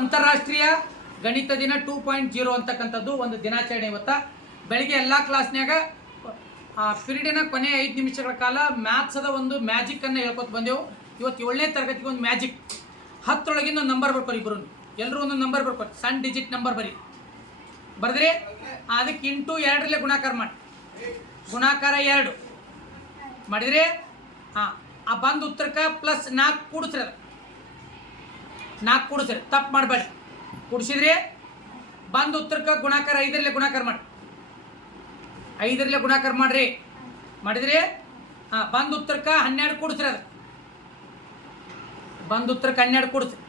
ಅಂತಾರಾಷ್ಟ್ರೀಯ ಗಣಿತ ದಿನ 2.0 ಅಂತಕ್ಕಂಥದ್ದು ಒಂದು ದಿನಾಚರಣೆ. ಇವತ್ತ ಬೆಳಿಗ್ಗೆ ಎಲ್ಲ ಕ್ಲಾಸ್ನ್ಯಾಗ ಪಿರಿಯಡಿನ ಕೊನೆ 5 ನಿಮಿಷಗಳ ಕಾಲ ಮ್ಯಾಥ್ಸದ ಒಂದು ಮ್ಯಾಜಿಕ್ಕನ್ನು ಹೇಳ್ಕೊತ ಬಂದೆವು. ಇವತ್ತು 7ನೇ ತರಗತಿಗೆ ಒಂದು ಮ್ಯಾಜಿಕ್. 10ರೊಳಗಿಂದ ಒಂದು ನಂಬರ್ ಬರ್ಕೊರಿ, ಇಬ್ಬರು ಎಲ್ಲರೂ ಒಂದೊಂದು ನಂಬರ್ ಬರ್ಕೊರಿ, ಸಣ್ಣ ಡಿಜಿಟ್ ನಂಬರ್ ಬರೆದ್ರಿ ಅದಕ್ಕೆ ಇಂಟು 2 ಗುಣಾಕಾರ ಮಾಡಿ, ಗುಣಾಕಾರ 2 ಮಾಡಿದ್ರಿ. ಆ ಬಂದ ಉತ್ತರಕ್ಕೆ ಪ್ಲಸ್ 4 ಕೂಡಿಸ್ರಿ, ಅದು 4 ಕೂಡಿಸ್ರಿ, ತಪ್ಪು ಮಾಡಬೇಡಿ. ಕೂಡಿಸಿದ್ರಿ ಬಂದ ಉತ್ತರಕ್ಕೆ ಗುಣಾಕಾರ 5 ಗುಣಾಕಾರ ಮಾಡಿ, 5 ಗುಣಾಕಾರ ಮಾಡ್ರಿ. ಮಾಡಿದ್ರಿ ಬಂದ ಉತ್ತರಕ್ಕೆ 12 ಕೂಡಿಸ್ರಿ, ಅದು ಬಂದ ಉತ್ತರಕ್ಕೆ 12 ಕೂಡಿಸ್ರಿ.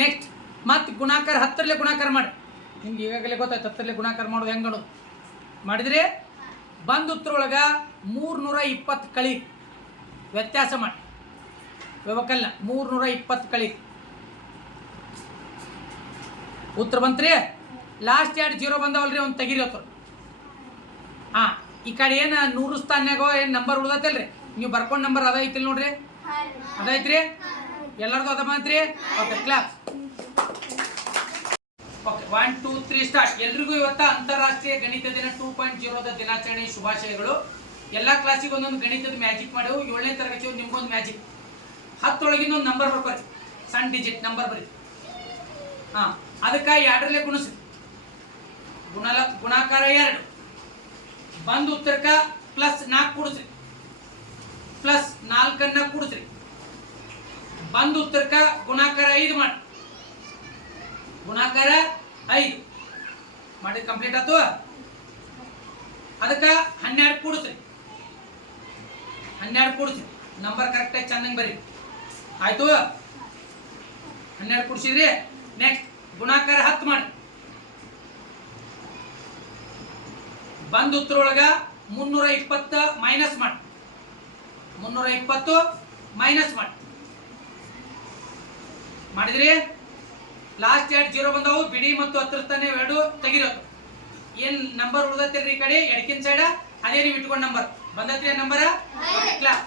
ನೆಕ್ಸ್ಟ್ ಮತ್ತೆ ಗುಣಾಕಾರ 10 ಗುಣಾಕಾರ ಮಾಡಿ. ನಿಮ್ಗೆ ಈಗಾಗಲೇ ಗೊತ್ತಾಯ್ತು 10 ಗುಣಾಕಾರ ಮಾಡೋದು ಹೆಂಗೆ ನೋಡೋದು. ಮಾಡಿದ್ರಿ ಬಂದ ಉತ್ತರ ಒಳಗೆ 320 ಕಳಿ ವ್ಯತ್ಯಾಸ ಮಾಡಿ, ವ್ಯವಕಲ್ನ 320 ಕಳಿ ಉತ್ತರ ಬಂತ್ರಿ. ಲಾಸ್ಟ್ 2 0 ಬಂದವಲ್ರಿ, ಒಂದು ತೆಗಿರಿ ಹೊತ್ತು. ಈ ಕಡೆ ಏನು 100 ಸ್ಥಾನ್ಯಾಗೋ ಏನು ನಂಬರ್ ಉಳ್ದತ್ತಲ್ರಿ, ನೀವು ಬರ್ಕೊಂಡು ನಂಬರ್ ಅದ ಐತಿಲ್ಲ ನೋಡ್ರಿ, ಅದೈತ್ರಿ ಎಲ್ಲರದು ಅದ ಬಂತ್ರಿ. Okay class, okay 1 2 3 start. ಎಲ್ರಿಗೂ ಇವತ್ತ ಅಂತಾರಾಷ್ಟ್ರೀಯ ಗಣಿತ ದಿನ 2.0 ದಿನಾಚರಣೆ ಶುಭಾಶಯಗಳು. ಎಲ್ಲ ಕ್ಲಾಸಿಗೆ ಒಂದೊಂದು ಗಣಿತದ ಮ್ಯಾಜಿಕ್ ಮಾಡೇವು. 7ನೇ ತರಗತಿ ನಿಮ್ಗೊಂದು ಮ್ಯಾಜಿಕ್. 10ರೊಳಗಿಂದ ಒಂದು ನಂಬರ್ ಬರ್ಕೊರಿ, ಸಣ್ಣ ಡಿಜಿಟ್ ನಂಬರ್ ಬರೀ. ಅದಕ್ಕೆ 2 ಗುಣಿಸ್ರಿ, ಗುಣಾಕಾರ 2 ಬಂದು ಉತ್ತರಕ್ಕೆ ಪ್ಲಸ್ 4 ಕೂಡಿಸ್ರಿ, ಪ್ಲಸ್ 4 ಕೂಡಿಸ್ರಿ. ಬಂದು ಉತ್ತರಕ್ಕೆ ಗುಣಾಕಾರ 5 ಮಾಡಿ, ಗುಣಾಕಾರ 5 ಮಾಡಿ ಕಂಪ್ಲೀಟ್ ಆಯ್ತು. ಅದಕ್ಕೆ 12 ಕೂಡಿಸ್ರಿ, 12 ಕೂಡಿಸ್ರಿ. ನಂಬರ್ ಕರೆಕ್ಟಾಗಿ ಚೆನ್ನಾಗಿ ಬರೀ, ಆಯ್ತು. 12 ಕೂಡಿಸಿದ್ರಿ. ನೆಕ್ಸ್ಟ್ ಗುಣಾಕಾರ 10 ಮಾಡಿ. ಬಂದ ಉತ್ತರ ಒಳಗ 320 ಮೈನಸ್ ಮಾಡಿ, 320 ಮೈನಸ್ ಮಾಡಿ. ಮಾಡಿದ್ರಿ ಲಾಸ್ಟ್ 2 0 ಬಂದವು, ಬಿಡಿ ಮತ್ತು 10 ಸ್ಥಾನ 2 ತೆಗಿರೋದು. ಏನ್ ನಂಬರ್ ಉಳ್ದತ್ತಿಲ್ರಿ ಈ ಕಡೆ ಎಡಕಿನ ಸೈಡ್, ಅದೇ ನೀವು ಇಟ್ಕೊಂಡು ನಂಬರ್ ಬಂದತ್ರಿ ನಂಬರ್. ಕ್ಲಾಸ್